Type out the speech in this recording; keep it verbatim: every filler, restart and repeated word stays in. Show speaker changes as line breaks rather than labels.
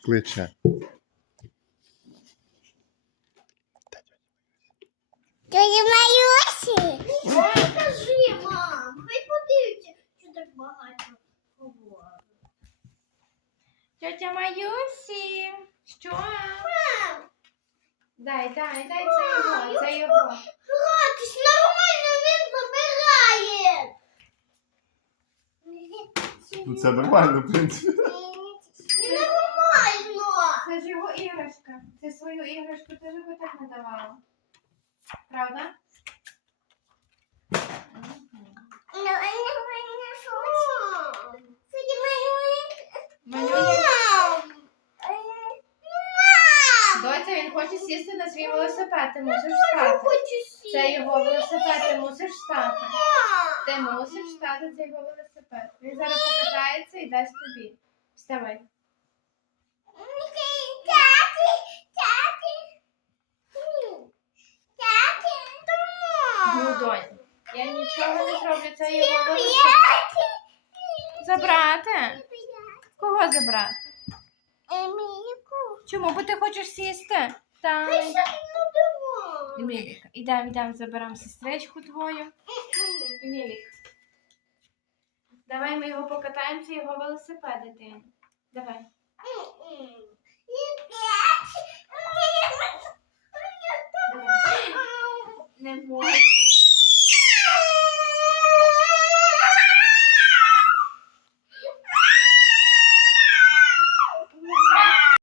кличе.
Тетя Маюсі.
Ой, кажи, мам. Хай подивиться, що так багато говорить.
Тетя Маюсі. Що?
Мам,
Дай, дай, дай, це його, це його.
гратись нормально, він забирає.
Ну це нормально, в принципі.
Нормально.
Це ж його іграшка. Ти свою іграшку теж його так не давала. Правда? Малює. Доця, він хоче сісти на свій велосипед, ти мусиш встати. Це його велосипед, ти мусиш встати. Ти мусиш встати, це його велосипед. Він зараз покатається і дасть тобі. Вставай. Ну, донь, я нічого не зроблю, це його велосипед. Забрати? Кого забрати? Чому? Бо ти хочеш сісти? Так. Емілік, ідемо, ідемо, заберемо сестричку твою. Емілік. Давай ми його покатаємося, його велосипед, дитині. Давай.